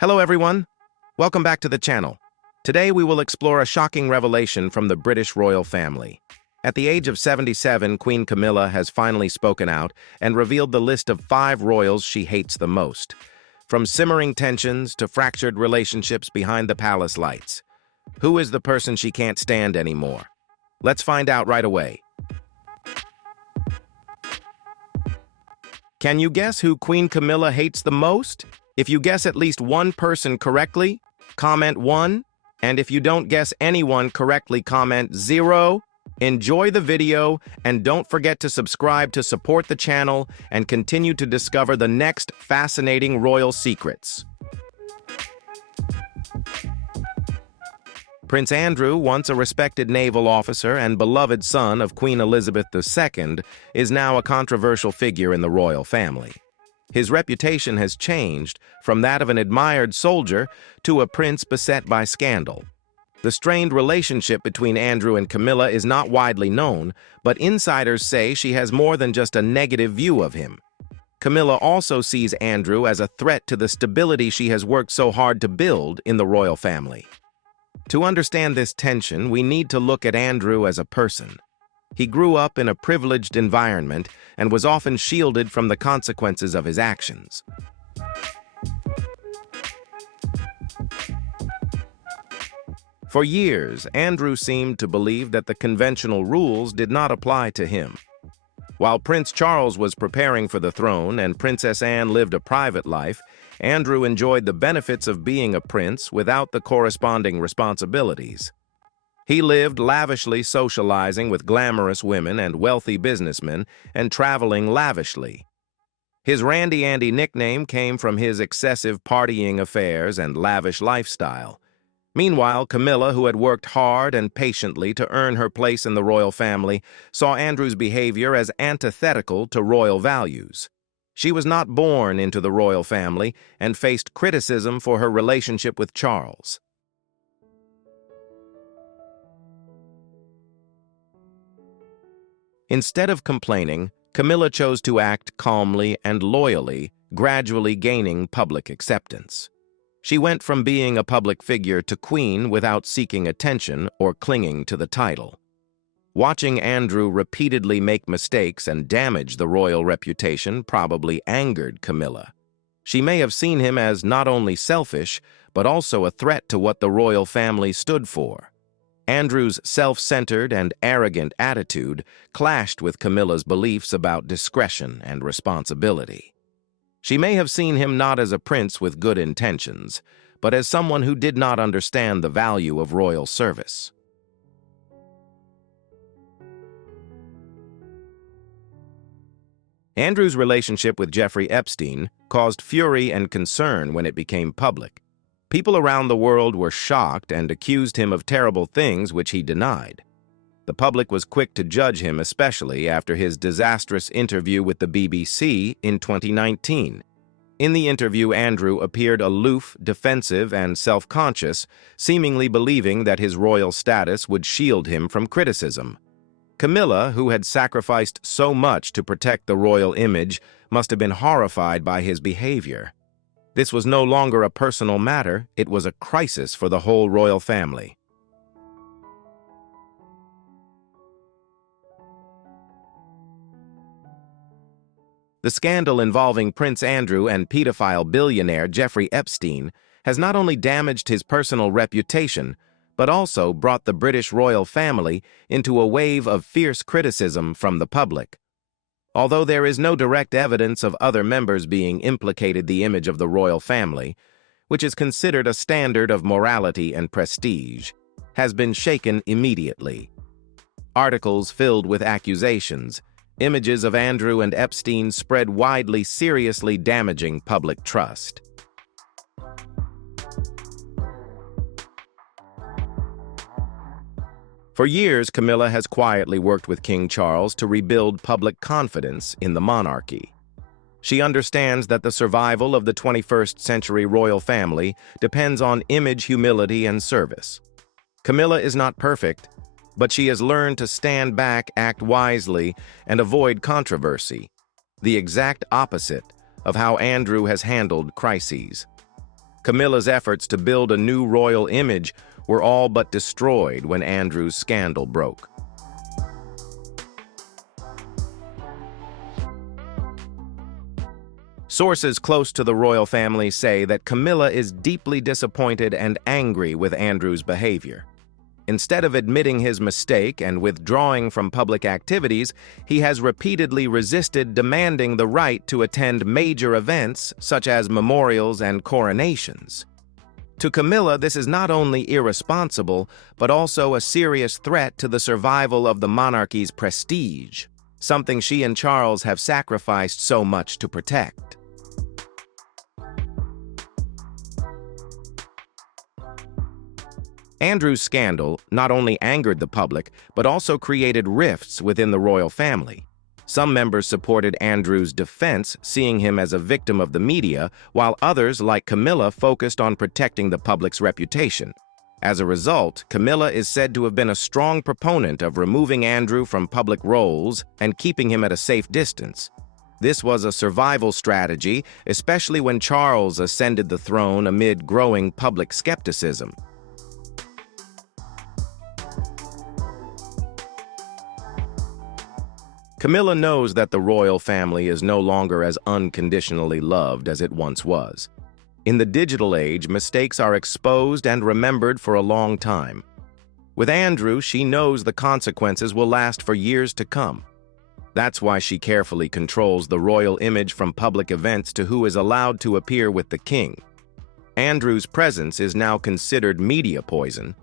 Hello everyone, welcome back to the channel. Today we will explore a shocking revelation from the British royal family. At the age of 77, Queen Camilla has finally spoken out and revealed the list of 5 royals she hates the most. From simmering tensions to fractured relationships behind the palace lights. Who is the person she can't stand anymore? Let's find out right away. Can you guess who Queen Camilla hates the most? If you guess at least one person correctly, comment 1. And if you don't guess anyone correctly, comment 0. Enjoy the video and don't forget to subscribe to support the channel and continue to discover the next fascinating royal secrets. Prince Andrew, once a respected naval officer and beloved son of Queen Elizabeth II, is now a controversial figure in the royal family. His reputation has changed from that of an admired soldier to a prince beset by scandal. The strained relationship between Andrew and Camilla is not widely known, but insiders say she has more than just a negative view of him. Camilla also sees Andrew as a threat to the stability she has worked so hard to build in the royal family. To understand this tension, we need to look at Andrew as a person. He grew up in a privileged environment and was often shielded from the consequences of his actions. For years, Andrew seemed to believe that the conventional rules did not apply to him. While Prince Charles was preparing for the throne and Princess Anne lived a private life, Andrew enjoyed the benefits of being a prince without the corresponding responsibilities. He lived lavishly, socializing with glamorous women and wealthy businessmen and traveling lavishly. His Randy Andy nickname came from his excessive partying affairs and lavish lifestyle. Meanwhile, Camilla, who had worked hard and patiently to earn her place in the royal family, saw Andrew's behavior as antithetical to royal values. She was not born into the royal family and faced criticism for her relationship with Charles. Instead of complaining, Camilla chose to act calmly and loyally, gradually gaining public acceptance. She went from being a public figure to queen without seeking attention or clinging to the title. Watching Andrew repeatedly make mistakes and damage the royal reputation probably angered Camilla. She may have seen him as not only selfish, but also a threat to what the royal family stood for. Andrew's self-centered and arrogant attitude clashed with Camilla's beliefs about discretion and responsibility. She may have seen him not as a prince with good intentions, but as someone who did not understand the value of royal service. Andrew's relationship with Jeffrey Epstein caused fury and concern when it became public. People around the world were shocked and accused him of terrible things which he denied. The public was quick to judge him, especially after his disastrous interview with the BBC in 2019. In the interview, Andrew appeared aloof, defensive, and self-conscious, seemingly believing that his royal status would shield him from criticism. Camilla, who had sacrificed so much to protect the royal image, must have been horrified by his behavior. This was no longer a personal matter, it was a crisis for the whole royal family. The scandal involving Prince Andrew and pedophile billionaire Jeffrey Epstein has not only damaged his personal reputation, but also brought the British royal family into a wave of fierce criticism from the public. Although there is no direct evidence of other members being implicated, the image of the royal family, which is considered a standard of morality and prestige, has been shaken immediately. Articles filled with accusations, images of Andrew and Epstein spread widely, seriously damaging public trust. For years, Camilla has quietly worked with King Charles to rebuild public confidence in the monarchy. She understands that the survival of the 21st century royal family depends on image, humility, and service. Camilla is not perfect, but she has learned to stand back, act wisely, and avoid controversy, the exact opposite of how Andrew has handled crises. Camilla's efforts to build a new royal image were all but destroyed when Andrew's scandal broke. Sources close to the royal family say that Camilla is deeply disappointed and angry with Andrew's behavior. Instead of admitting his mistake and withdrawing from public activities, he has repeatedly resisted demanding the right to attend major events such as memorials and coronations. To Camilla, this is not only irresponsible, but also a serious threat to the survival of the monarchy's prestige, something she and Charles have sacrificed so much to protect. Andrew's scandal not only angered the public, but also created rifts within the royal family. Some members supported Andrew's defense, seeing him as a victim of the media, while others, like Camilla, focused on protecting the public's reputation. As a result, Camilla is said to have been a strong proponent of removing Andrew from public roles and keeping him at a safe distance. This was a survival strategy, especially when Charles ascended the throne amid growing public skepticism. Camilla knows that the royal family is no longer as unconditionally loved as it once was. In the digital age, mistakes are exposed and remembered for a long time. With Andrew, she knows the consequences will last for years to come. That's why she carefully controls the royal image from public events to who is allowed to appear with the king. Andrew's presence is now considered media poison,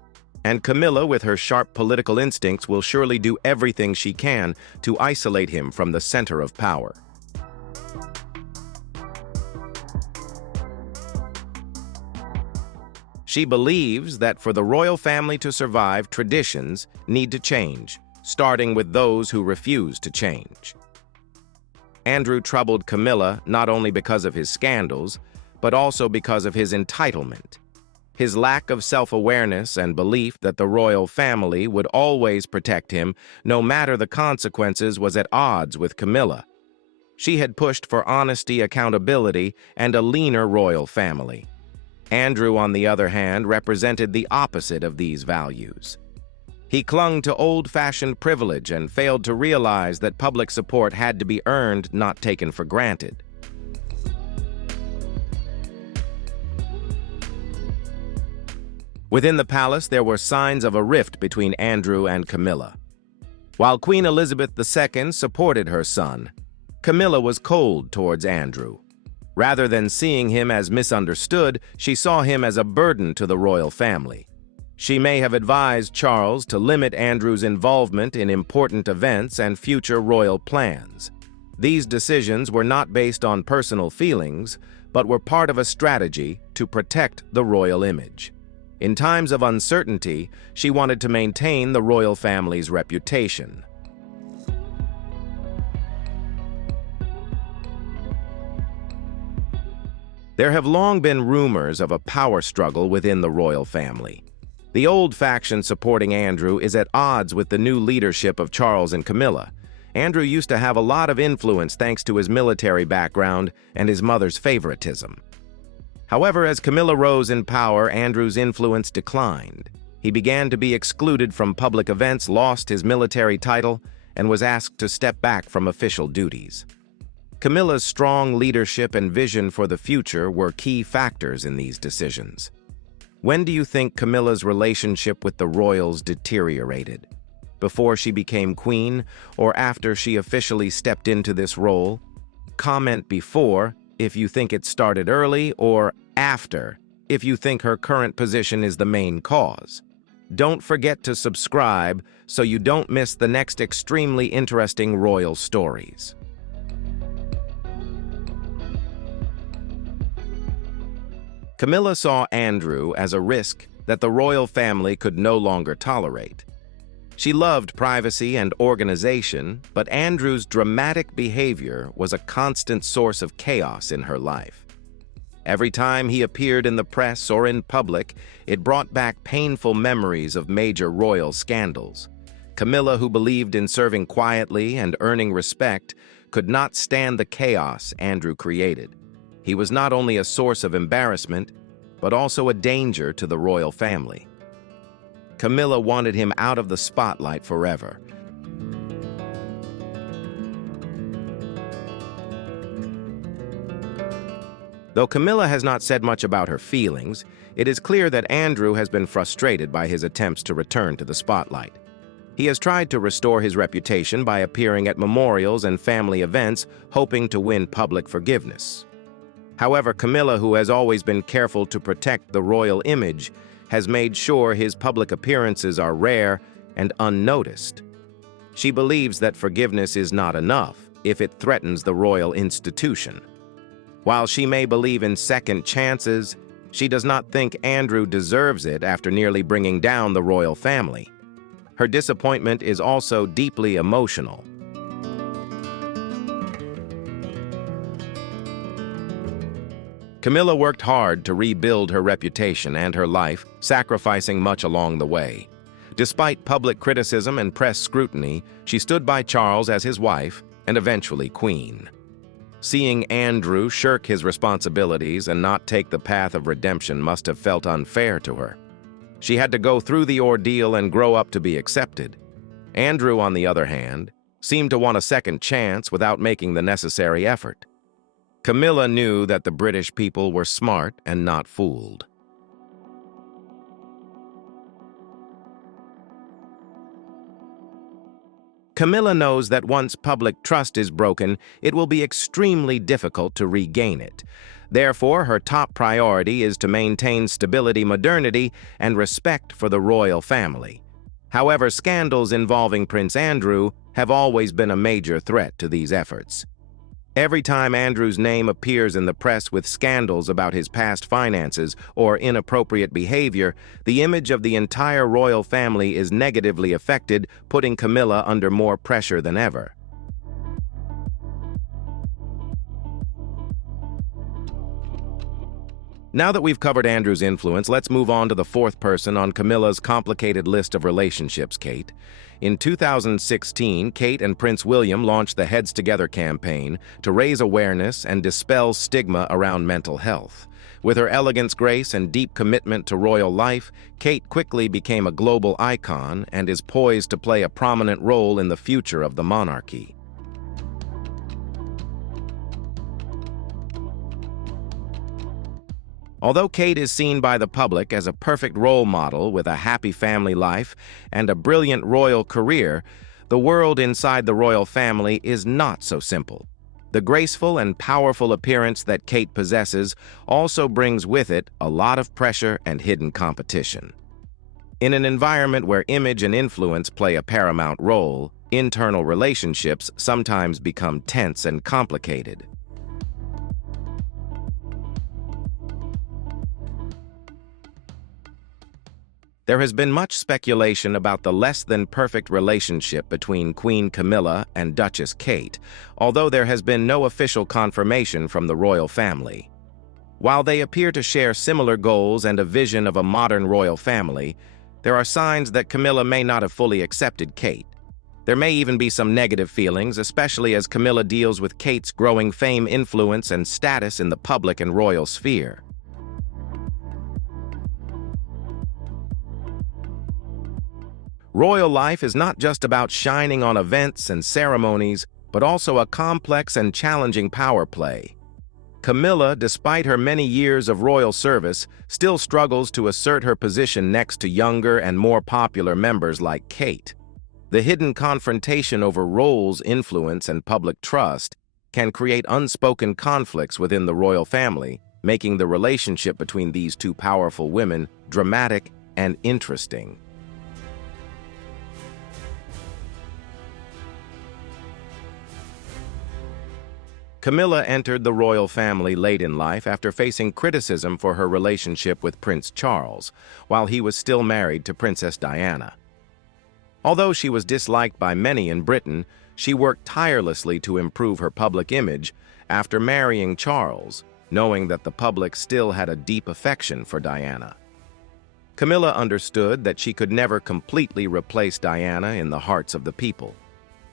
and Camilla, with her sharp political instincts, will surely do everything she can to isolate him from the center of power. She believes that for the royal family to survive, traditions need to change, starting with those who refuse to change. Andrew troubled Camilla not only because of his scandals, but also because of his entitlement. His lack of self-awareness and belief that the royal family would always protect him, no matter the consequences, was at odds with Camilla. She had pushed for honesty, accountability, and a leaner royal family. Andrew, on the other hand, represented the opposite of these values. He clung to old-fashioned privilege and failed to realize that public support had to be earned, not taken for granted. Within the palace, there were signs of a rift between Andrew and Camilla. While Queen Elizabeth II supported her son, Camilla was cold towards Andrew. Rather than seeing him as misunderstood, she saw him as a burden to the royal family. She may have advised Charles to limit Andrew's involvement in important events and future royal plans. These decisions were not based on personal feelings, but were part of a strategy to protect the royal image. In times of uncertainty, she wanted to maintain the royal family's reputation. There have long been rumors of a power struggle within the royal family. The old faction supporting Andrew is at odds with the new leadership of Charles and Camilla. Andrew used to have a lot of influence thanks to his military background and his mother's favoritism. However, as Camilla rose in power, Andrew's influence declined. He began to be excluded from public events, lost his military title, and was asked to step back from official duties. Camilla's strong leadership and vision for the future were key factors in these decisions. When do you think Camilla's relationship with the royals deteriorated? Before she became queen, or after she officially stepped into this role? Comment before if you think it started early, or after if you think her current position is the main cause. Don't forget to subscribe so you don't miss the next extremely interesting royal stories. Camilla saw Andrew as a risk that the royal family could no longer tolerate. She loved privacy and organization, but Andrew's dramatic behavior was a constant source of chaos in her life. Every time he appeared in the press or in public, it brought back painful memories of major royal scandals. Camilla, who believed in serving quietly and earning respect, could not stand the chaos Andrew created. He was not only a source of embarrassment, but also a danger to the royal family. Camilla wanted him out of the spotlight forever. Though Camilla has not said much about her feelings, it is clear that Andrew has been frustrated by his attempts to return to the spotlight. He has tried to restore his reputation by appearing at memorials and family events, hoping to win public forgiveness. However, Camilla, who has always been careful to protect the royal image, has made sure his public appearances are rare and unnoticed. She believes that forgiveness is not enough if it threatens the royal institution. While she may believe in second chances, she does not think Andrew deserves it after nearly bringing down the royal family. Her disappointment is also deeply emotional. Camilla worked hard to rebuild her reputation and her life, sacrificing much along the way. Despite public criticism and press scrutiny, she stood by Charles as his wife and eventually queen. Seeing Andrew shirk his responsibilities and not take the path of redemption must have felt unfair to her. She had to go through the ordeal and grow up to be accepted. Andrew, on the other hand, seemed to want a second chance without making the necessary effort. Camilla knew that the British people were smart and not fooled. Camilla knows that once public trust is broken, it will be extremely difficult to regain it. Therefore, her top priority is to maintain stability, modernity, and respect for the royal family. However, scandals involving Prince Andrew have always been a major threat to these efforts. Every time Andrew's name appears in the press with scandals about his past finances or inappropriate behavior, the image of the entire royal family is negatively affected, putting Camilla under more pressure than ever. Now that we've covered Andrew's influence, let's move on to the fourth person on Camilla's complicated list of relationships, Kate. In 2016, Kate and Prince William launched the Heads Together campaign to raise awareness and dispel stigma around mental health. With her elegance, grace, and deep commitment to royal life, Kate quickly became a global icon and is poised to play a prominent role in the future of the monarchy. Although Kate is seen by the public as a perfect role model with a happy family life and a brilliant royal career, the world inside the royal family is not so simple. The graceful and powerful appearance that Kate possesses also brings with it a lot of pressure and hidden competition. In an environment where image and influence play a paramount role, internal relationships sometimes become tense and complicated. There has been much speculation about the less-than-perfect relationship between Queen Camilla and Duchess Kate, although there has been no official confirmation from the royal family. While they appear to share similar goals and a vision of a modern royal family, there are signs that Camilla may not have fully accepted Kate. There may even be some negative feelings, especially as Camilla deals with Kate's growing fame, influence, and status in the public and royal sphere. Royal life is not just about shining on events and ceremonies, but also a complex and challenging power play. Camilla, despite her many years of royal service, still struggles to assert her position next to younger and more popular members like Kate. The hidden confrontation over roles, influence, and public trust can create unspoken conflicts within the royal family, making the relationship between these two powerful women dramatic and interesting. Camilla entered the royal family late in life after facing criticism for her relationship with Prince Charles, while he was still married to Princess Diana. Although she was disliked by many in Britain, she worked tirelessly to improve her public image after marrying Charles, knowing that the public still had a deep affection for Diana. Camilla understood that she could never completely replace Diana in the hearts of the people.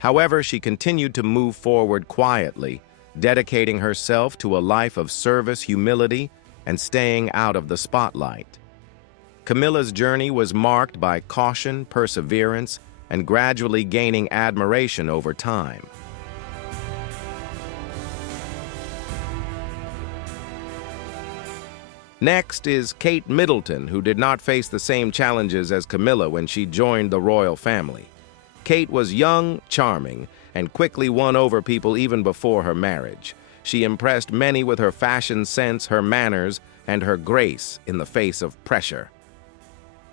However, she continued to move forward quietly, dedicating herself to a life of service, humility, and staying out of the spotlight. Camilla's journey was marked by caution, perseverance, and gradually gaining admiration over time. Next is Kate Middleton, who did not face the same challenges as Camilla when she joined the royal family. Kate was young, charming, and quickly won over people even before her marriage. She impressed many with her fashion sense, her manners, and her grace in the face of pressure.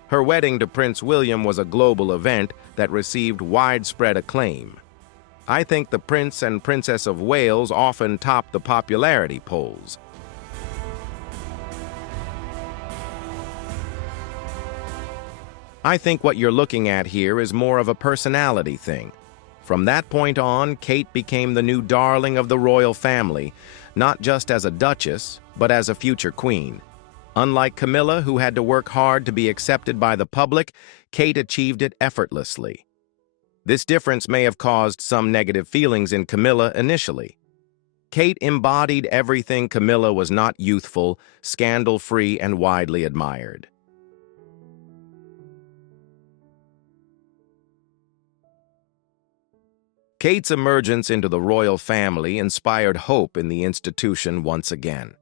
Her wedding to Prince William was a global event that received widespread acclaim. I think the Prince and Princess of Wales often top the popularity polls. I think what you're looking at here is more of a personality thing. From that point on, Kate became the new darling of the royal family, not just as a duchess, but as a future queen. Unlike Camilla, who had to work hard to be accepted by the public, Kate achieved it effortlessly. This difference may have caused some negative feelings in Camilla initially. Kate embodied everything Camilla was not: youthful, scandal-free, and widely admired. Kate's emergence into the royal family inspired hope in the institution once again.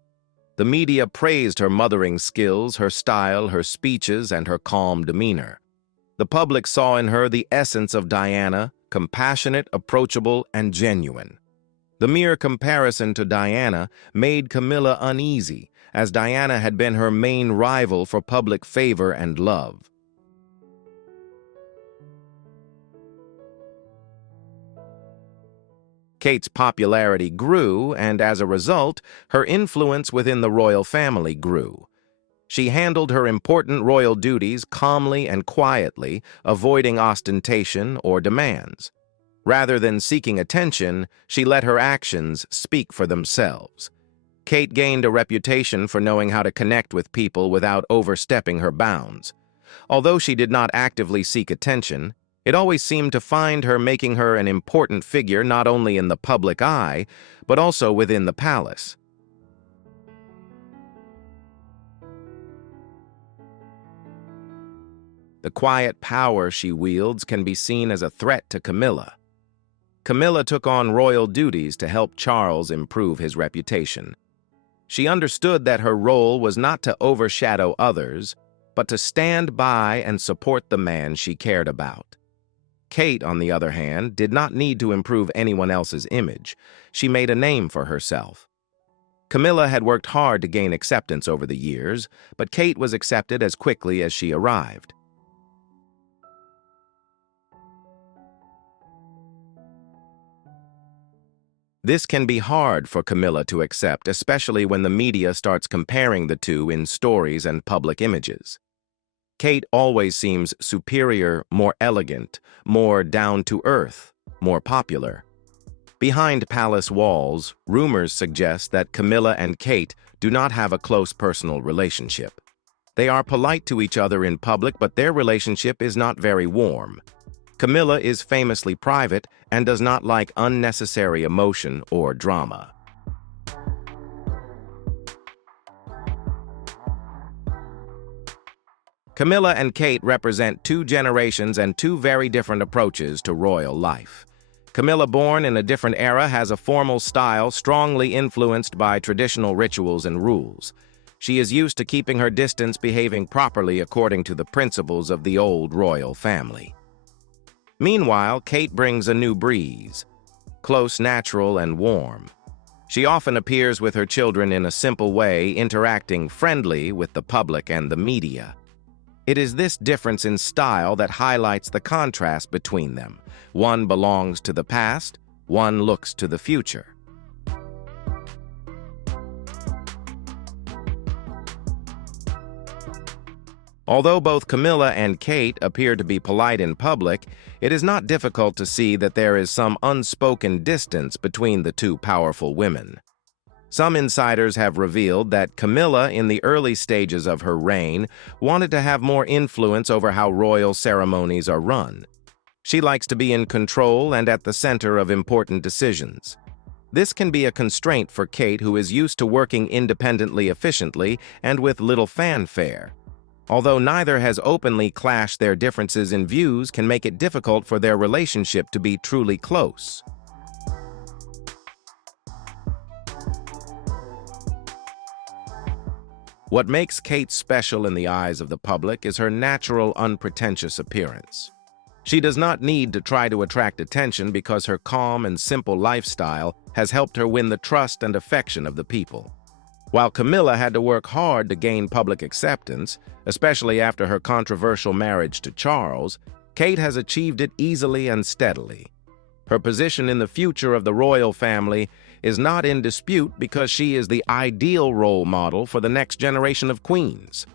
The media praised her mothering skills, her style, her speeches, and her calm demeanor. The public saw in her the essence of Diana: compassionate, approachable, and genuine. The mere comparison to Diana made Camilla uneasy, as Diana had been her main rival for public favor and love. Kate's popularity grew, and as a result, her influence within the royal family grew. She handled her important royal duties calmly and quietly, avoiding ostentation or demands. Rather than seeking attention, she let her actions speak for themselves. Kate gained a reputation for knowing how to connect with people without overstepping her bounds. Although she did not actively seek attention, it always seemed to find her, making her an important figure not only in the public eye, but also within the palace. The quiet power she wields can be seen as a threat to Camilla. Camilla took on royal duties to help Charles improve his reputation. She understood that her role was not to overshadow others, but to stand by and support the man she cared about. Kate, on the other hand, did not need to improve anyone else's image. She made a name for herself. Camilla had worked hard to gain acceptance over the years, but Kate was accepted as quickly as she arrived. This can be hard for Camilla to accept, especially when the media starts comparing the two in stories and public images. Kate always seems superior, more elegant, more down-to-earth, more popular. Behind palace walls, rumors suggest that Camilla and Kate do not have a close personal relationship. They are polite to each other in public, but their relationship is not very warm. Camilla is famously private and does not like unnecessary emotion or drama. Camilla and Kate represent two generations and two very different approaches to royal life. Camilla, born in a different era, has a formal style strongly influenced by traditional rituals and rules. She is used to keeping her distance, behaving properly according to the principles of the old royal family. Meanwhile, Kate brings a new breeze, close, natural, and warm. She often appears with her children in a simple way, interacting friendly with the public and the media. It is this difference in style that highlights the contrast between them. One belongs to the past, one looks to the future. Although both Camilla and Kate appear to be polite in public, it is not difficult to see that there is some unspoken distance between the two powerful women. Some insiders have revealed that Camilla, in the early stages of her reign, wanted to have more influence over how royal ceremonies are run. She likes to be in control and at the center of important decisions. This can be a constraint for Kate, who is used to working independently efficiently and with little fanfare. Although neither has openly clashed, their differences in views can make it difficult for their relationship to be truly close. What makes Kate special in the eyes of the public is her natural, unpretentious appearance. She does not need to try to attract attention because her calm and simple lifestyle has helped her win the trust and affection of the people. While Camilla had to work hard to gain public acceptance, especially after her controversial marriage to Charles, Kate has achieved it easily and steadily. Her position in the future of the royal family is not in dispute because she is the ideal role model for the next generation of queens.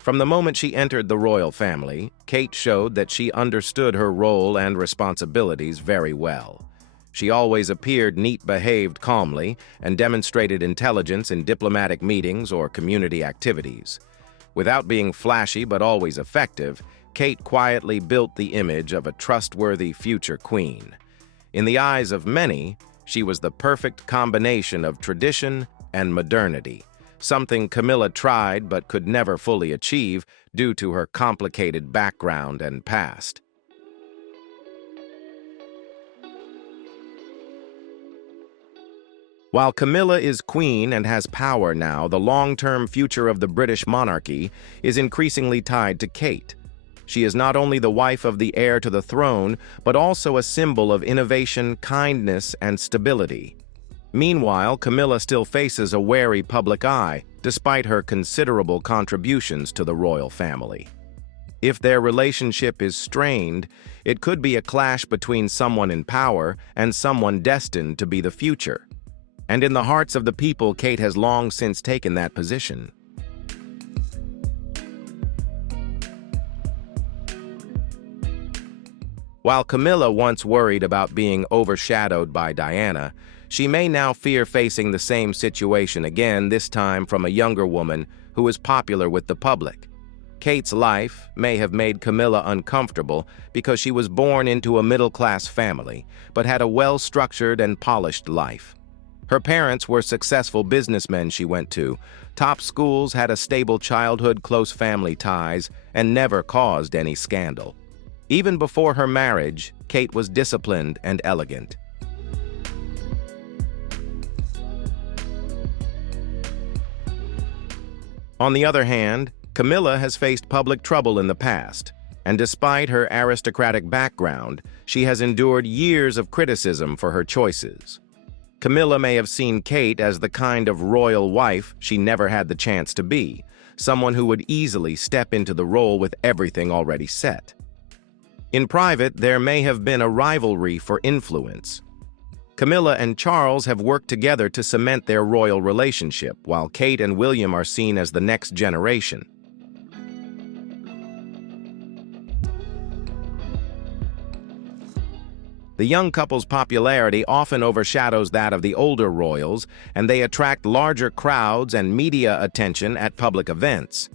From the moment she entered the royal family, Kate showed that she understood her role and responsibilities very well. She always appeared neat-behaved calmly and demonstrated intelligence in diplomatic meetings or community activities. Without being flashy but always effective, Kate quietly built the image of a trustworthy future queen. In the eyes of many, she was the perfect combination of tradition and modernity, something Camilla tried but could never fully achieve due to her complicated background and past. While Camilla is queen and has power now, the long-term future of the British monarchy is increasingly tied to Kate. She is not only the wife of the heir to the throne, but also a symbol of innovation, kindness, and stability. Meanwhile, Camilla still faces a wary public eye, despite her considerable contributions to the royal family. If their relationship is strained, it could be a clash between someone in power and someone destined to be the future. And in the hearts of the people, Kate has long since taken that position. While Camilla once worried about being overshadowed by Diana, she may now fear facing the same situation again, this time from a younger woman who is popular with the public. Kate's life may have made Camilla uncomfortable because she was born into a middle-class family, but had a well-structured and polished life. Her parents were successful businessmen she went to, top schools, had a stable childhood, close family ties, and never caused any scandal. Even before her marriage, Kate was disciplined and elegant. On the other hand, Camilla has faced public trouble in the past, and despite her aristocratic background, she has endured years of criticism for her choices. Camilla may have seen Kate as the kind of royal wife she never had the chance to be, someone who would easily step into the role with everything already set. In private, there may have been a rivalry for influence. Camilla and Charles have worked together to cement their royal relationship, while Kate and William are seen as the next generation. The young couple's popularity often overshadows that of the older royals, and they attract larger crowds and media attention at public events.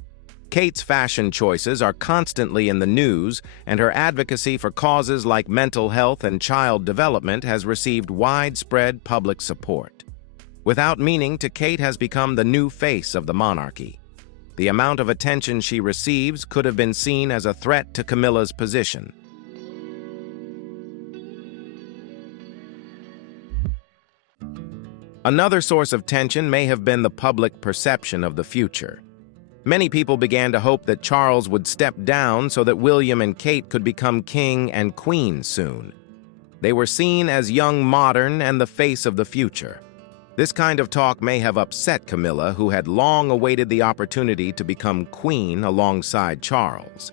Kate's fashion choices are constantly in the news, and her advocacy for causes like mental health and child development has received widespread public support. Without meaning to, Kate has become the new face of the monarchy. The amount of attention she receives could have been seen as a threat to Camilla's position. Another source of tension may have been the public perception of the future. Many people began to hope that Charles would step down so that William and Kate could become king and queen soon. They were seen as young, modern, and the face of the future. This kind of talk may have upset Camilla, who had long awaited the opportunity to become queen alongside Charles.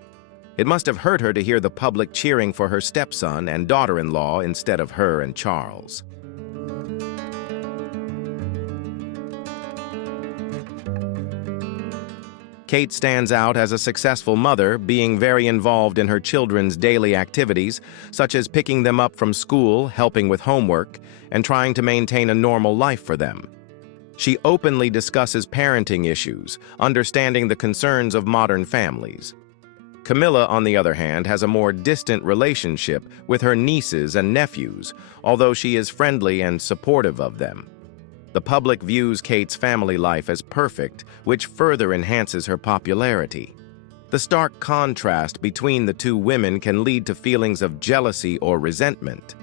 It must have hurt her to hear the public cheering for her stepson and daughter-in-law instead of her and Charles. Kate stands out as a successful mother, being very involved in her children's daily activities, such as picking them up from school, helping with homework, and trying to maintain a normal life for them. She openly discusses parenting issues, understanding the concerns of modern families. Camilla, on the other hand, has a more distant relationship with her nieces and nephews, although she is friendly and supportive of them. The public views Kate's family life as perfect, which further enhances her popularity. The stark contrast between the two women can lead to feelings of jealousy or resentment.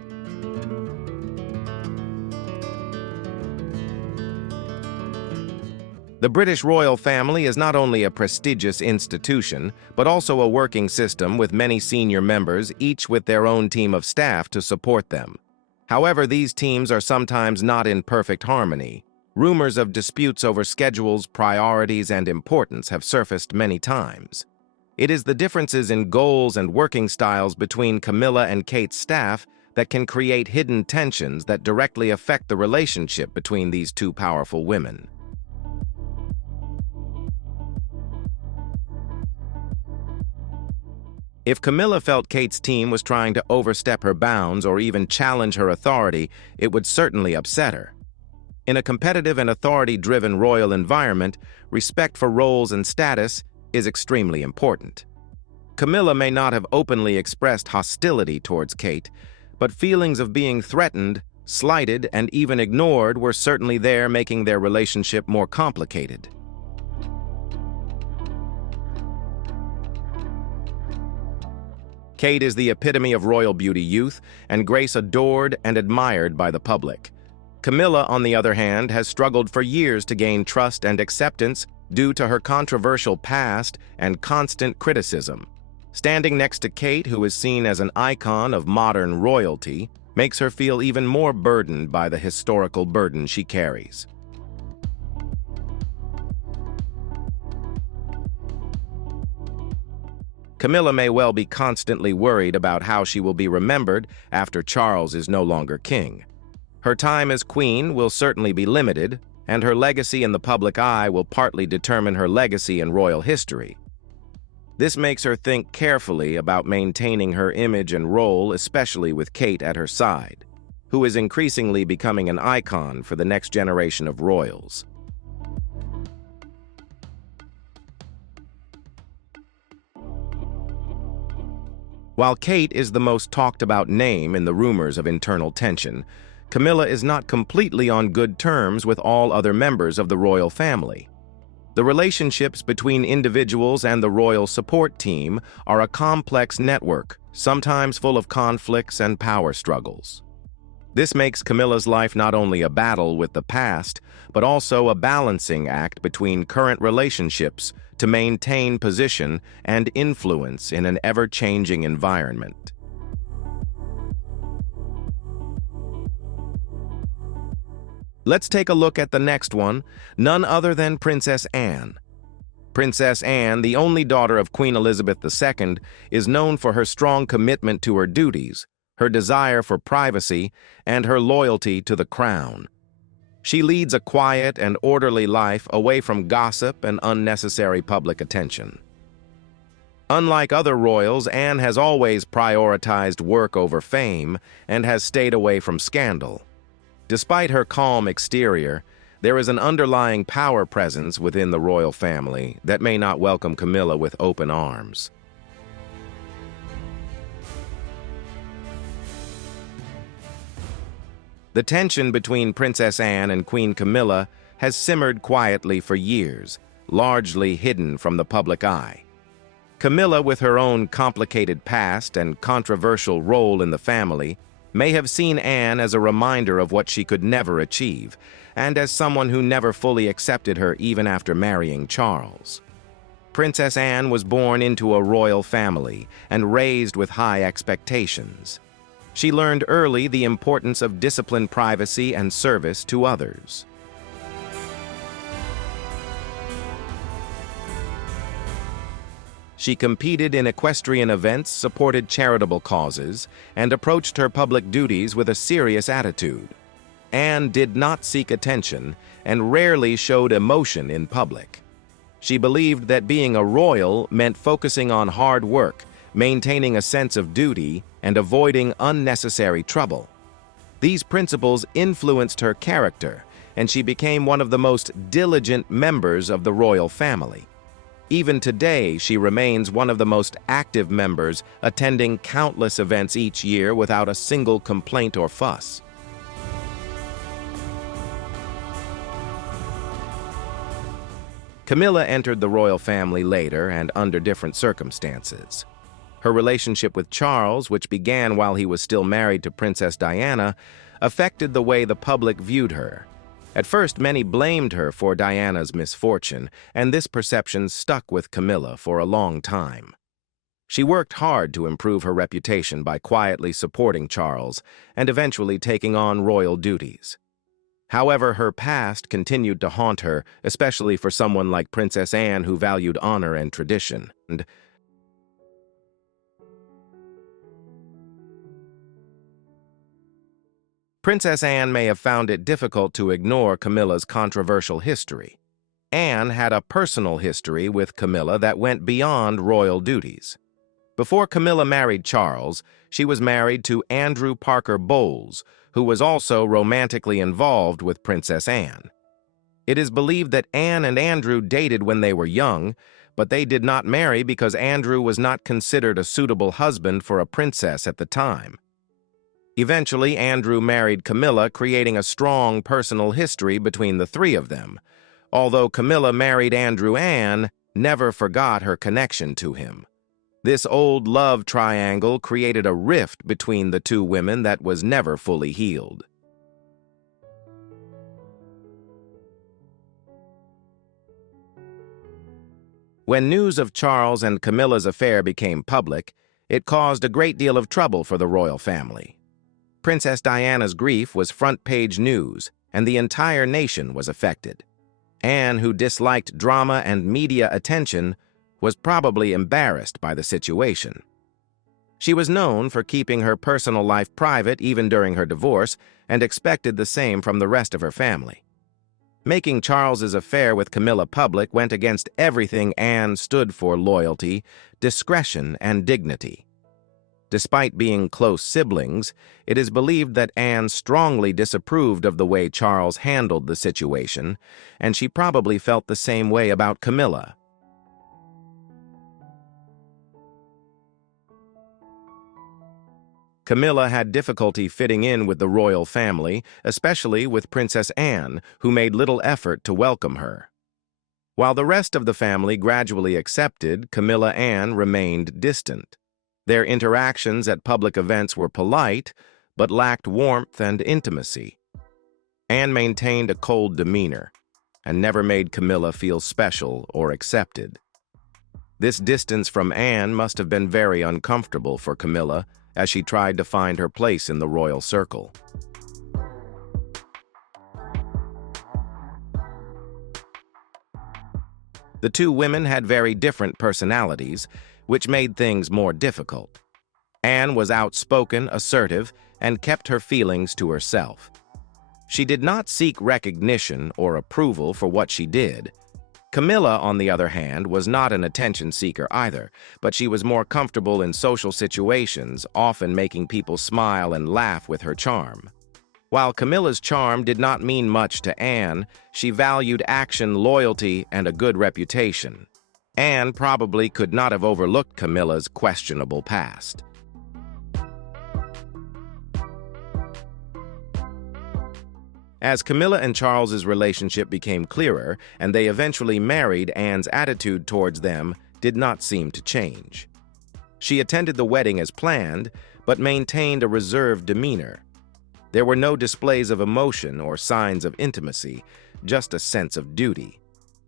The British royal family is not only a prestigious institution, but also a working system with many senior members, each with their own team of staff to support them. However, these teams are sometimes not in perfect harmony. Rumors of disputes over schedules, priorities, and importance have surfaced many times. It is the differences in goals and working styles between Camilla and Kate's staff that can create hidden tensions that directly affect the relationship between these two powerful women. If Camilla felt Kate's team was trying to overstep her bounds or even challenge her authority, it would certainly upset her. In a competitive and authority-driven royal environment, respect for roles and status is extremely important. Camilla may not have openly expressed hostility towards Kate, but feelings of being threatened, slighted, and even ignored were certainly there, making their relationship more complicated. Kate is the epitome of royal beauty, youth, and grace, adored and admired by the public. Camilla, on the other hand, has struggled for years to gain trust and acceptance due to her controversial past and constant criticism. Standing next to Kate, who is seen as an icon of modern royalty, makes her feel even more burdened by the historical burden she carries. Camilla may well be constantly worried about how she will be remembered after Charles is no longer king. Her time as queen will certainly be limited, and her legacy in the public eye will partly determine her legacy in royal history. This makes her think carefully about maintaining her image and role, especially with Kate at her side, who is increasingly becoming an icon for the next generation of royals. While Kate is the most talked about name in the rumors of internal tension, Camilla is not completely on good terms with all other members of the royal family. The relationships between individuals and the royal support team are a complex network, sometimes full of conflicts and power struggles. This makes Camilla's life not only a battle with the past, but also a balancing act between current relationships to maintain position and influence in an ever-changing environment. Let's take a look at the next one, none other than Princess Anne. Princess Anne, the only daughter of Queen Elizabeth II, is known for her strong commitment to her duties, her desire for privacy, and her loyalty to the crown. She leads a quiet and orderly life away from gossip and unnecessary public attention. Unlike other royals, Anne has always prioritized work over fame and has stayed away from scandal. Despite her calm exterior, there is an underlying power presence within the royal family that may not welcome Camilla with open arms. The tension between Princess Anne and Queen Camilla has simmered quietly for years, largely hidden from the public eye. Camilla, with her own complicated past and controversial role in the family, may have seen Anne as a reminder of what she could never achieve, and as someone who never fully accepted her even after marrying Charles. Princess Anne was born into a royal family and raised with high expectations. She learned early the importance of disciplined privacy and service to others. She competed in equestrian events, supported charitable causes, and approached her public duties with a serious attitude. Anne did not seek attention and rarely showed emotion in public. She believed that being a royal meant focusing on hard work, maintaining a sense of duty, and avoiding unnecessary trouble. These principles influenced her character, and she became one of the most diligent members of the royal family. Even today, she remains one of the most active members, attending countless events each year without a single complaint or fuss. Camilla entered the royal family later and under different circumstances. Her relationship with Charles, which began while he was still married to Princess Diana, affected the way the public viewed her. At first, many blamed her for Diana's misfortune, and this perception stuck with Camilla for a long time. She worked hard to improve her reputation by quietly supporting Charles and eventually taking on royal duties. However, her past continued to haunt her, especially for someone like Princess Anne who valued honor and tradition. Princess Anne may have found it difficult to ignore Camilla's controversial history. Anne had a personal history with Camilla that went beyond royal duties. Before Camilla married Charles, she was married to Andrew Parker Bowles, who was also romantically involved with Princess Anne. It is believed that Anne and Andrew dated when they were young, but they did not marry because Andrew was not considered a suitable husband for a princess at the time. Eventually, Andrew married Camilla, creating a strong personal history between the three of them. Although Camilla married Andrew, Anne never forgot her connection to him. This old love triangle created a rift between the two women that was never fully healed. When news of Charles and Camilla's affair became public, it caused a great deal of trouble for the royal family. Princess Diana's grief was front-page news, and the entire nation was affected. Anne, who disliked drama and media attention, was probably embarrassed by the situation. She was known for keeping her personal life private even during her divorce and expected the same from the rest of her family. Making Charles's affair with Camilla public went against everything Anne stood for: loyalty, discretion, and dignity. Despite being close siblings, it is believed that Anne strongly disapproved of the way Charles handled the situation, and she probably felt the same way about Camilla. Camilla had difficulty fitting in with the royal family, especially with Princess Anne, who made little effort to welcome her. While the rest of the family gradually accepted, Camilla and Anne remained distant. Their interactions at public events were polite, but lacked warmth and intimacy. Anne maintained a cold demeanor and never made Camilla feel special or accepted. This distance from Anne must have been very uncomfortable for Camilla, as she tried to find her place in the royal circle. The two women had very different personalities, which made things more difficult. Anne was outspoken, assertive, and kept her feelings to herself. She did not seek recognition or approval for what she did. Camilla, on the other hand, was not an attention seeker either, but she was more comfortable in social situations, often making people smile and laugh with her charm. While Camilla's charm did not mean much to Anne, she valued action, loyalty, and a good reputation. Anne probably could not have overlooked Camilla's questionable past. As Camilla and Charles's relationship became clearer and they eventually married, Anne's attitude towards them did not seem to change. She attended the wedding as planned, but maintained a reserved demeanor. There were no displays of emotion or signs of intimacy, just a sense of duty.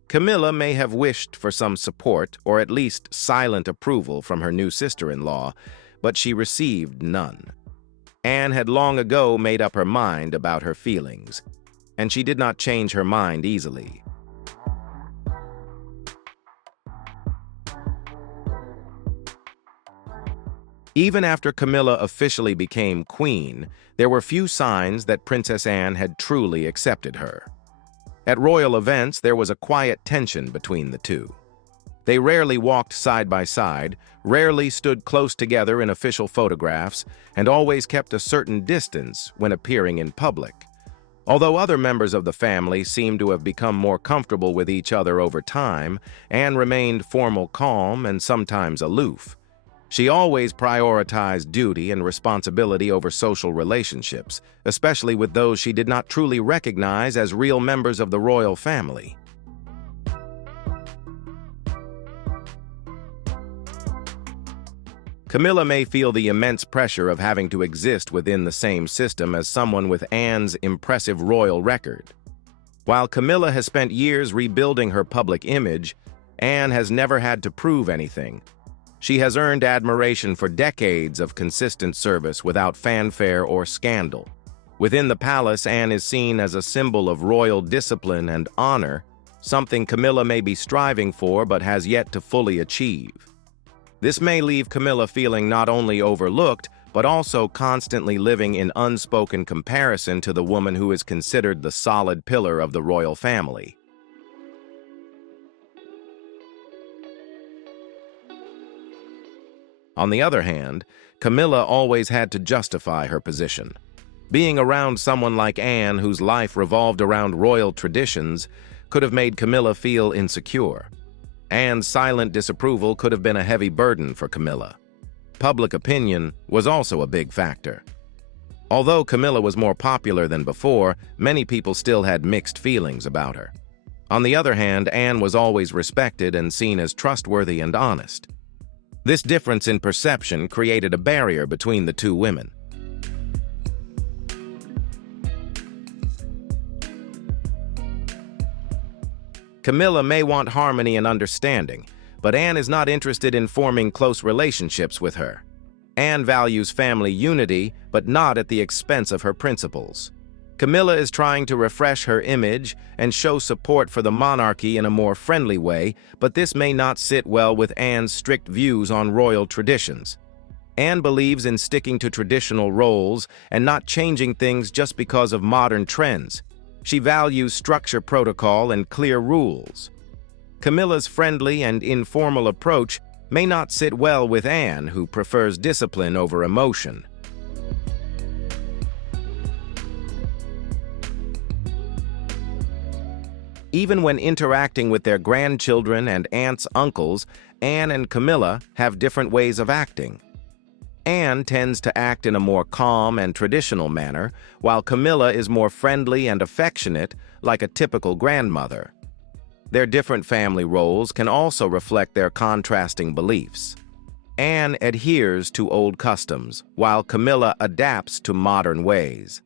Camilla may have wished for some support or at least silent approval from her new sister-in-law, but she received none. Anne had long ago made up her mind about her feelings, and she did not change her mind easily. Even after Camilla officially became queen, there were few signs that Princess Anne had truly accepted her. At royal events, there was a quiet tension between the two. They rarely walked side by side, rarely stood close together in official photographs, and always kept a certain distance when appearing in public. Although other members of the family seemed to have become more comfortable with each other over time, Anne remained formal, calm, and sometimes aloof. She always prioritized duty and responsibility over social relationships, especially with those she did not truly recognize as real members of the royal family. Camilla may feel the immense pressure of having to exist within the same system as someone with Anne's impressive royal record. While Camilla has spent years rebuilding her public image, Anne has never had to prove anything. She has earned admiration for decades of consistent service without fanfare or scandal. Within the palace, Anne is seen as a symbol of royal discipline and honor, something Camilla may be striving for but has yet to fully achieve. This may leave Camilla feeling not only overlooked, but also constantly living in unspoken comparison to the woman who is considered the solid pillar of the royal family. On the other hand, Camilla always had to justify her position. Being around someone like Anne, whose life revolved around royal traditions, could have made Camilla feel insecure. Anne's silent disapproval could have been a heavy burden for Camilla. Public opinion was also a big factor. Although Camilla was more popular than before, many people still had mixed feelings about her. On the other hand, Anne was always respected and seen as trustworthy and honest. This difference in perception created a barrier between the two women. Camilla may want harmony and understanding, but Anne is not interested in forming close relationships with her. Anne values family unity, but not at the expense of her principles. Camilla is trying to refresh her image and show support for the monarchy in a more friendly way, but this may not sit well with Anne's strict views on royal traditions. Anne believes in sticking to traditional roles and not changing things just because of modern trends. She values structure, protocol, and clear rules. Camilla's friendly and informal approach may not sit well with Anne, who prefers discipline over emotion. Even when interacting with their grandchildren and aunts, uncles, Anne and Camilla have different ways of acting. Anne tends to act in a more calm and traditional manner, while Camilla is more friendly and affectionate, like a typical grandmother. Their different family roles can also reflect their contrasting beliefs. Anne adheres to old customs, while Camilla adapts to modern ways.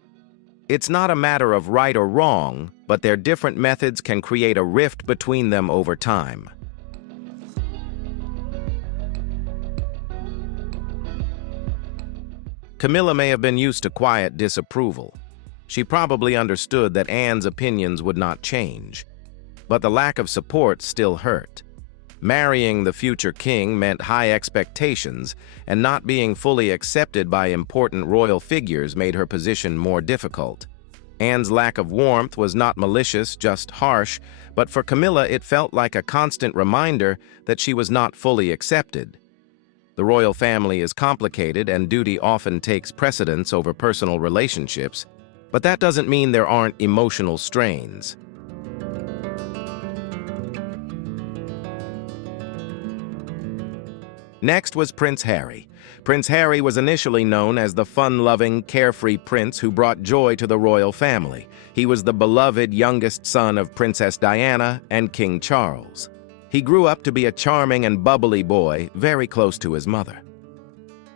It's not a matter of right or wrong, but their different methods can create a rift between them over time. Camilla may have been used to quiet disapproval. She probably understood that Anne's opinions would not change. But the lack of support still hurt. Marrying the future king meant high expectations, and not being fully accepted by important royal figures made her position more difficult. Anne's lack of warmth was not malicious, just harsh, but for Camilla it felt like a constant reminder that she was not fully accepted. The royal family is complicated, and duty often takes precedence over personal relationships, but that doesn't mean there aren't emotional strains. Next was Prince Harry. Prince Harry was initially known as the fun-loving, carefree prince who brought joy to the royal family. He was the beloved youngest son of Princess Diana and King Charles. He grew up to be a charming and bubbly boy, very close to his mother.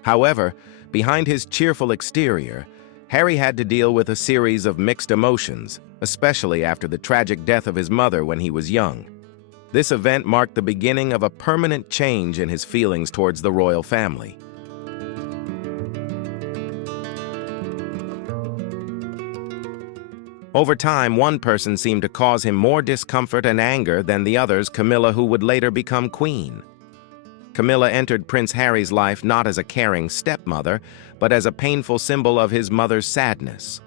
However, behind his cheerful exterior, Harry had to deal with a series of mixed emotions, especially after the tragic death of his mother when he was young. This event marked the beginning of a permanent change in his feelings towards the royal family. Over time, one person seemed to cause him more discomfort and anger than the others, Camilla, who would later become queen. Camilla entered Prince Harry's life not as a caring stepmother, but as a painful symbol of his mother's sadness.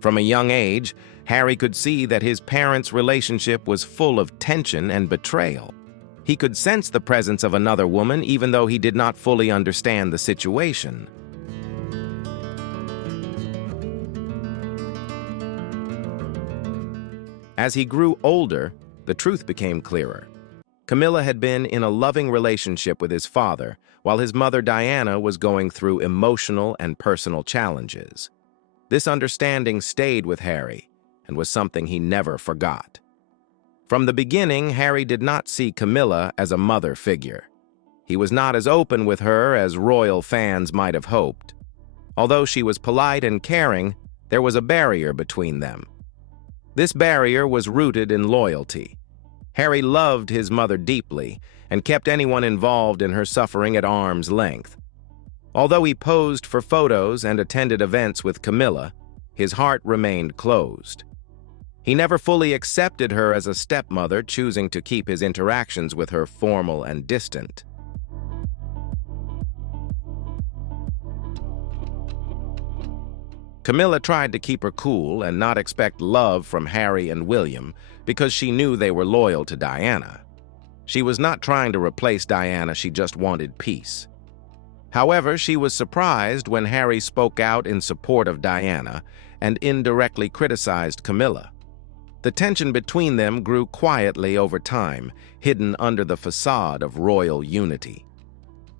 From a young age, Harry could see that his parents' relationship was full of tension and betrayal. He could sense the presence of another woman even though he did not fully understand the situation. As he grew older, the truth became clearer. Camilla had been in a loving relationship with his father, while his mother Diana was going through emotional and personal challenges. This understanding stayed with Harry and was something he never forgot. From the beginning, Harry did not see Camilla as a mother figure. He was not as open with her as royal fans might have hoped. Although she was polite and caring, there was a barrier between them. This barrier was rooted in loyalty. Harry loved his mother deeply and kept anyone involved in her suffering at arm's length. Although he posed for photos and attended events with Camilla, his heart remained closed. He never fully accepted her as a stepmother, choosing to keep his interactions with her formal and distant. Camilla tried to keep her cool and not expect love from Harry and William because she knew they were loyal to Diana. She was not trying to replace Diana, she just wanted peace. However, she was surprised when Harry spoke out in support of Diana and indirectly criticized Camilla. The tension between them grew quietly over time, hidden under the facade of royal unity.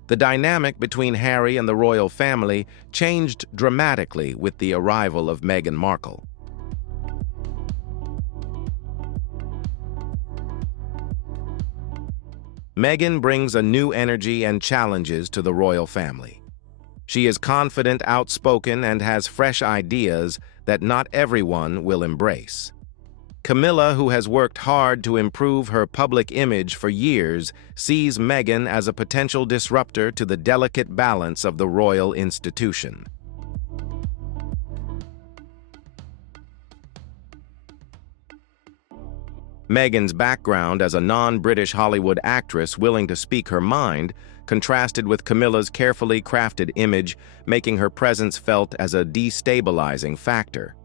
The dynamic between Harry and the royal family changed dramatically with the arrival of Meghan Markle. Meghan brings a new energy and challenges to the royal family. She is confident, outspoken, and has fresh ideas that not everyone will embrace. Camilla, who has worked hard to improve her public image for years, sees Meghan as a potential disruptor to the delicate balance of the royal institution. Meghan's background as a non-British Hollywood actress willing to speak her mind contrasted with Camilla's carefully crafted image, making her presence felt as a destabilizing factor.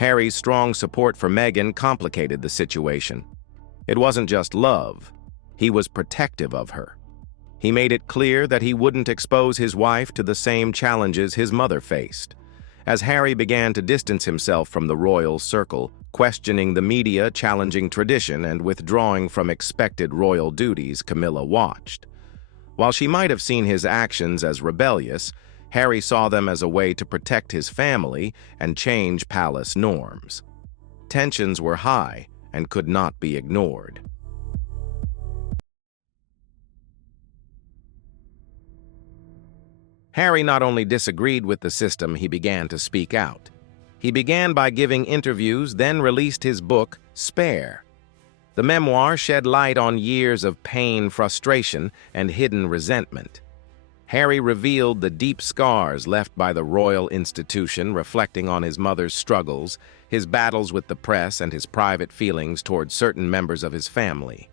Harry's strong support for Meghan complicated the situation. It wasn't just love. He was protective of her. He made it clear that he wouldn't expose his wife to the same challenges his mother faced. As Harry began to distance himself from the royal circle, questioning the media, challenging tradition, and withdrawing from expected royal duties, Camilla watched. While she might have seen his actions as rebellious, Harry saw them as a way to protect his family and change palace norms. Tensions were high and could not be ignored. Harry not only disagreed with the system, he began to speak out. He began by giving interviews, then released his book, Spare. The memoir shed light on years of pain, frustration, and hidden resentment. Harry revealed the deep scars left by the royal institution, reflecting on his mother's struggles, his battles with the press, and his private feelings toward certain members of his family.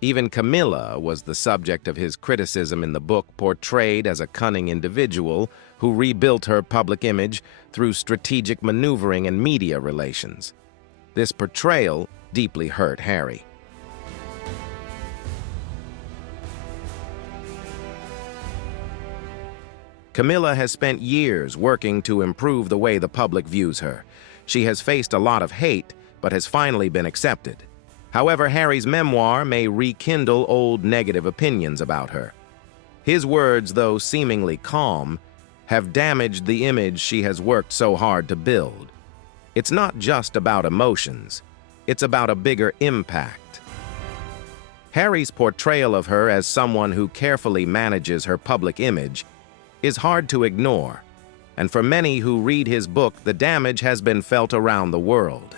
Even Camilla was the subject of his criticism in the book, portrayed as a cunning individual who rebuilt her public image through strategic maneuvering and media relations. This portrayal deeply hurt Harry. Camilla has spent years working to improve the way the public views her. She has faced a lot of hate, but has finally been accepted. However, Harry's memoir may rekindle old negative opinions about her. His words, though seemingly calm, have damaged the image she has worked so hard to build. It's not just about emotions. It's about a bigger impact. Harry's portrayal of her as someone who carefully manages her public image is hard to ignore, and for many who read his book, the damage has been felt around the world.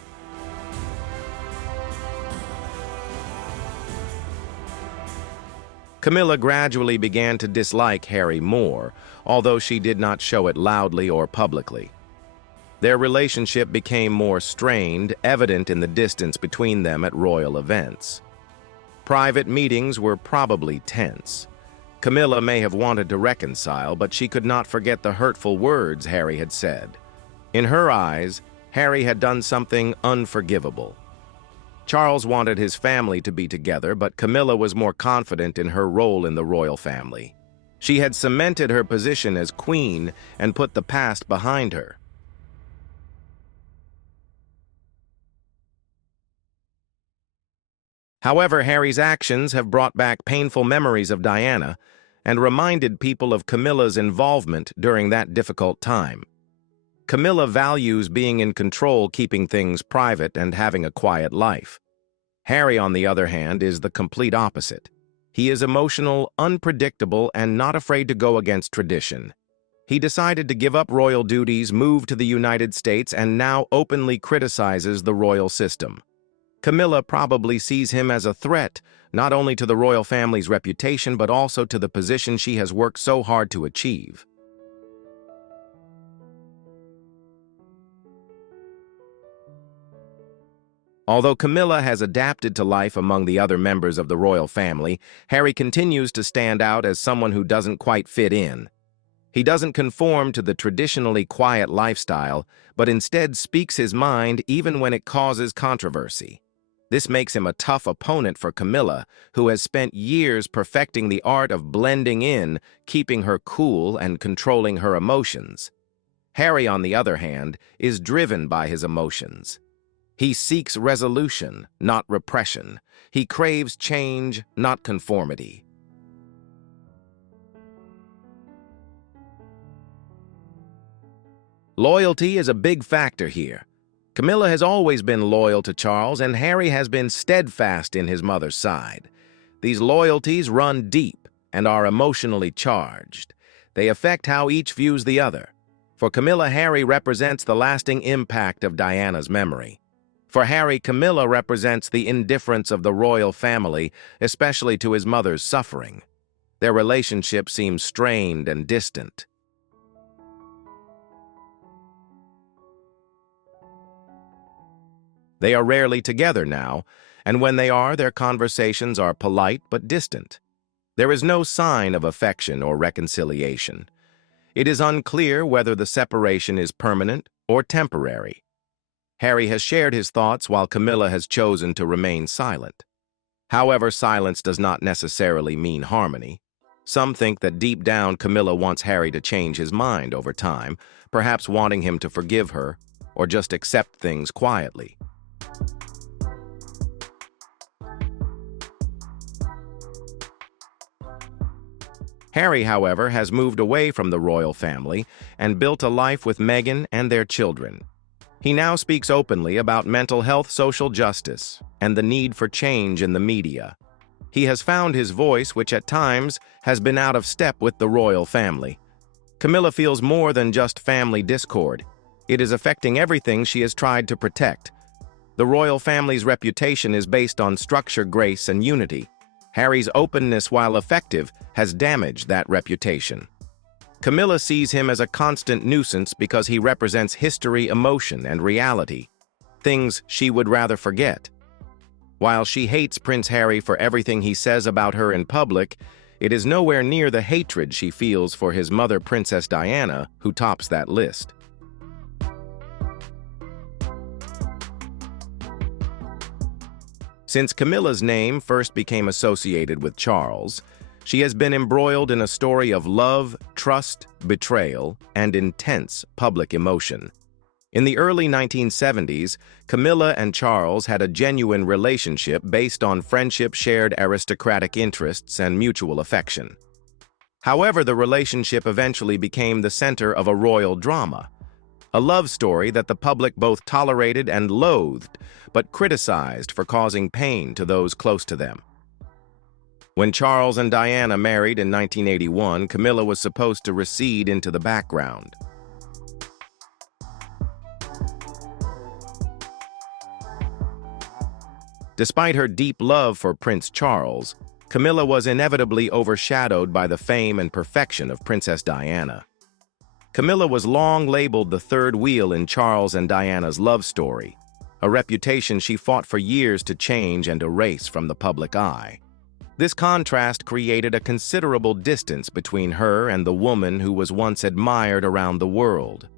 Camilla gradually began to dislike Harry more, although she did not show it loudly or publicly. Their relationship became more strained, evident in the distance between them at royal events. Private meetings were probably tense. Camilla may have wanted to reconcile, but she could not forget the hurtful words Harry had said. In her eyes, Harry had done something unforgivable. Charles wanted his family to be together, but Camilla was more confident in her role in the royal family. She had cemented her position as queen and put the past behind her. However, Harry's actions have brought back painful memories of Diana and reminded people of Camilla's involvement during that difficult time. Camilla values being in control, keeping things private, and having a quiet life. Harry, on the other hand, is the complete opposite. He is emotional, unpredictable, and not afraid to go against tradition. He decided to give up royal duties, move to the United States, and now openly criticizes the royal system. Camilla probably sees him as a threat, not only to the royal family's reputation, but also to the position she has worked so hard to achieve. Although Camilla has adapted to life among the other members of the royal family, Harry continues to stand out as someone who doesn't quite fit in. He doesn't conform to the traditionally quiet lifestyle, but instead speaks his mind even when it causes controversy. This makes him a tough opponent for Camilla, who has spent years perfecting the art of blending in, keeping her cool, and controlling her emotions. Harry, on the other hand, is driven by his emotions. He seeks resolution, not repression. He craves change, not conformity. Loyalty is a big factor here. Camilla has always been loyal to Charles, and Harry has been steadfast in his mother's side. These loyalties run deep and are emotionally charged. They affect how each views the other. For Camilla, Harry represents the lasting impact of Diana's memory. For Harry, Camilla represents the indifference of the royal family, especially to his mother's suffering. Their relationship seems strained and distant. They are rarely together now, and when they are, their conversations are polite but distant. There is no sign of affection or reconciliation. It is unclear whether the separation is permanent or temporary. Harry has shared his thoughts while Camilla has chosen to remain silent. However, silence does not necessarily mean harmony. Some think that deep down Camilla wants Harry to change his mind over time, perhaps wanting him to forgive her or just accept things quietly. Harry, however, has moved away from the royal family and built a life with Meghan and their children. He now speaks openly about mental health, social justice, and the need for change in the media. He has found his voice, which at times has been out of step with the royal family. Camilla feels more than just family discord. It is affecting everything she has tried to protect. The royal family's reputation is based on structure, grace, and unity. Harry's openness, while effective, has damaged that reputation. Camilla sees him as a constant nuisance because he represents history, emotion, and reality, things she would rather forget. While she hates Prince Harry for everything he says about her in public, it is nowhere near the hatred she feels for his mother, Princess Diana, who tops that list. Since Camilla's name first became associated with Charles, she has been embroiled in a story of love, trust, betrayal, and intense public emotion. In the early 1970s, Camilla and Charles had a genuine relationship based on friendship, shared aristocratic interests, and mutual affection. However, the relationship eventually became the center of a royal drama, a love story that the public both tolerated and loathed, but criticized for causing pain to those close to them. When Charles and Diana married in 1981, Camilla was supposed to recede into the background. Despite her deep love for Prince Charles, Camilla was inevitably overshadowed by the fame and perfection of Princess Diana. Camilla was long labeled the third wheel in Charles and Diana's love story, a reputation she fought for years to change and erase from the public eye. This contrast created a considerable distance between her and the woman who was once admired around the world.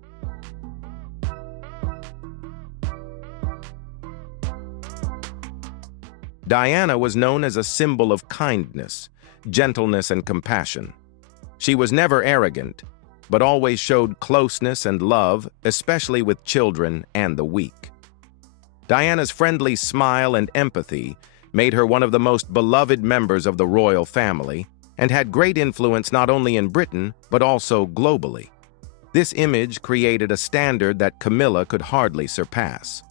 Diana was known as a symbol of kindness, gentleness, and compassion. She was never arrogant, but always showed closeness and love, especially with children and the weak. Diana's friendly smile and empathy made her one of the most beloved members of the royal family, and had great influence not only in Britain, but also globally. This image created a standard that Camilla could hardly surpass.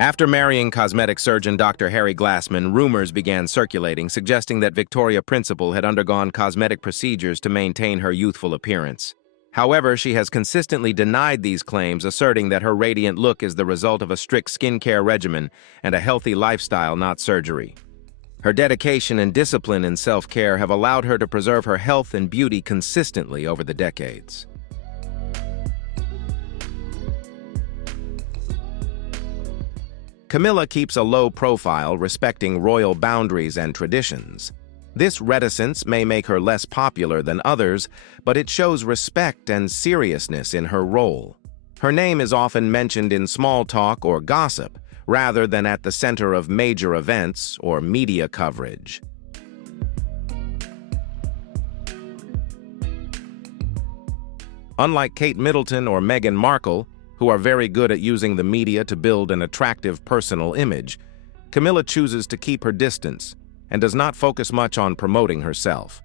After marrying cosmetic surgeon Dr. Harry Glassman, rumors began circulating suggesting that Victoria Principal had undergone cosmetic procedures to maintain her youthful appearance. However, she has consistently denied these claims, asserting that her radiant look is the result of a strict skincare regimen and a healthy lifestyle, not surgery. Her dedication and discipline in self-care have allowed her to preserve her health and beauty consistently over the decades. Camilla keeps a low profile, respecting royal boundaries and traditions. This reticence may make her less popular than others, but it shows respect and seriousness in her role. Her name is often mentioned in small talk or gossip, rather than at the center of major events or media coverage. Unlike Kate Middleton or Meghan Markle, who are very good at using the media to build an attractive personal image, Camilla chooses to keep her distance and does not focus much on promoting herself.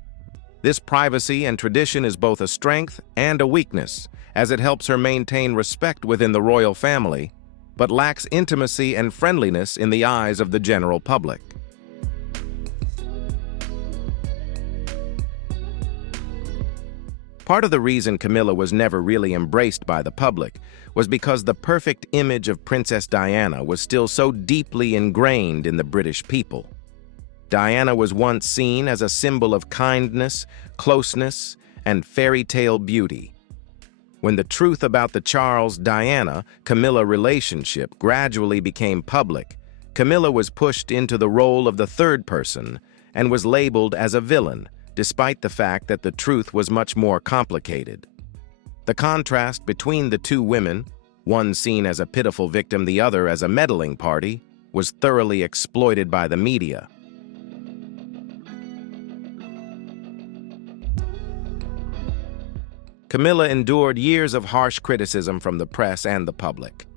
This privacy and tradition is both a strength and a weakness, as it helps her maintain respect within the royal family, but lacks intimacy and friendliness in the eyes of the general public. Part of the reason Camilla was never really embraced by the public was because the perfect image of Princess Diana was still so deeply ingrained in the British people. Diana was once seen as a symbol of kindness, closeness, and fairy tale beauty. When the truth about the Charles-Diana-Camilla relationship gradually became public, Camilla was pushed into the role of the third person and was labeled as a villain, despite the fact that the truth was much more complicated. The contrast between the two women, one seen as a pitiful victim, the other as a meddling party, was thoroughly exploited by the media. Camilla endured years of harsh criticism from the press and the public.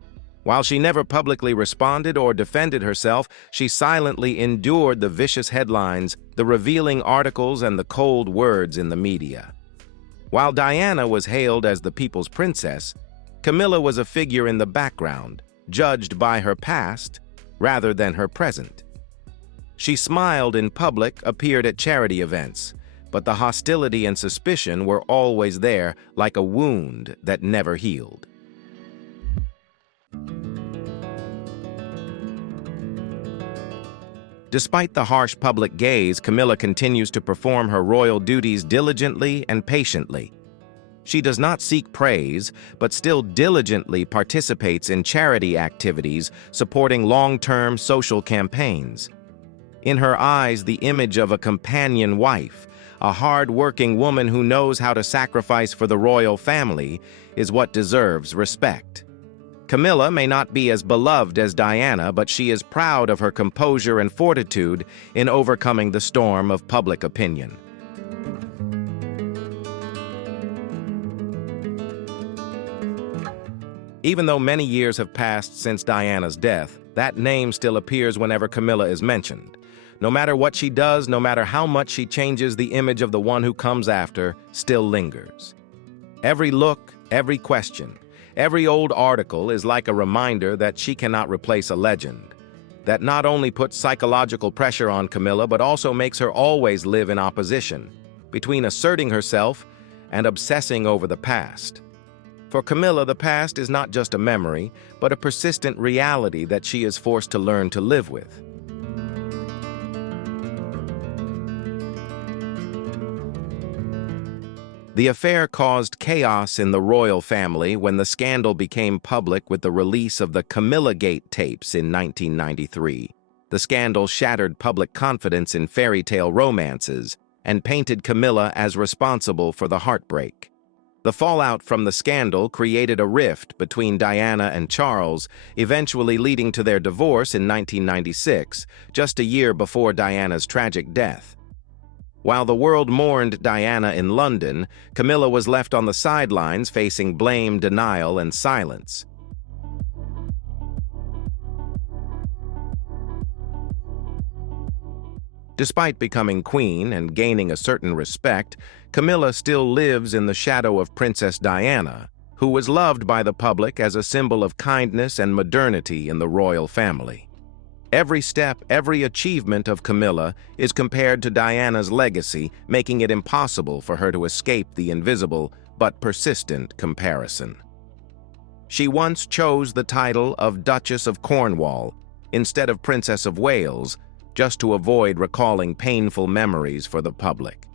While she never publicly responded or defended herself, she silently endured the vicious headlines, the revealing articles, and the cold words in the media. While Diana was hailed as the people's princess, Camilla was a figure in the background, judged by her past rather than her present. She smiled in public, appeared at charity events, but the hostility and suspicion were always there, like a wound that never healed. Despite the harsh public gaze, Camilla continues to perform her royal duties diligently and patiently. She does not seek praise, but still diligently participates in charity activities, supporting long-term social campaigns. In her eyes, the image of a companion wife, a hard-working woman who knows how to sacrifice for the royal family, is what deserves respect. Camilla may not be as beloved as Diana, but she is proud of her composure and fortitude in overcoming the storm of public opinion. Even though many years have passed since Diana's death, that name still appears whenever Camilla is mentioned. No matter what she does, no matter how much she changes, the image of the one who comes after still lingers. Every look, every question, every old article is like a reminder that she cannot replace a legend. That not only puts psychological pressure on Camilla, but also makes her always live in opposition, between asserting herself and obsessing over the past. For Camilla, the past is not just a memory, but a persistent reality that she is forced to learn to live with. The affair caused chaos in the royal family when the scandal became public with the release of the Camillagate tapes in 1993. The scandal shattered public confidence in fairy tale romances and painted Camilla as responsible for the heartbreak. The fallout from the scandal created a rift between Diana and Charles, eventually leading to their divorce in 1996, just a year before Diana's tragic death. While the world mourned Diana in London, Camilla was left on the sidelines facing blame, denial, and silence. Despite becoming queen and gaining a certain respect, Camilla still lives in the shadow of Princess Diana, who was loved by the public as a symbol of kindness and modernity in the royal family. Every step, every achievement of Camilla is compared to Diana's legacy, making it impossible for her to escape the invisible but persistent comparison. She once chose the title of Duchess of Cornwall instead of Princess of Wales, just to avoid recalling painful memories for the public.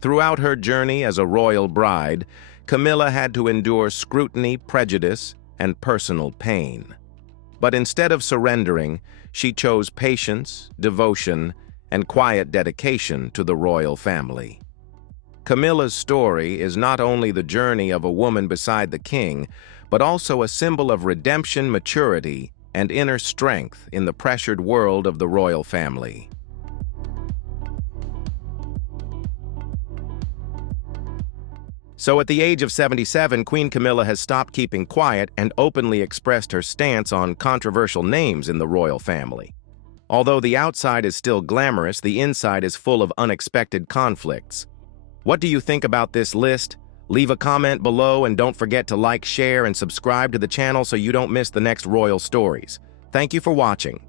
Throughout her journey as a royal bride, Camilla had to endure scrutiny, prejudice, and personal pain. But instead of surrendering, she chose patience, devotion, and quiet dedication to the royal family. Camilla's story is not only the journey of a woman beside the king, but also a symbol of redemption, maturity, and inner strength in the pressured world of the royal family. So at the age of 77, Queen Camilla has stopped keeping quiet and openly expressed her stance on controversial names in the royal family. Although the outside is still glamorous, the inside is full of unexpected conflicts. What do you think about this list? Leave a comment below and don't forget to like, share, and subscribe to the channel so you don't miss the next royal stories. Thank you for watching.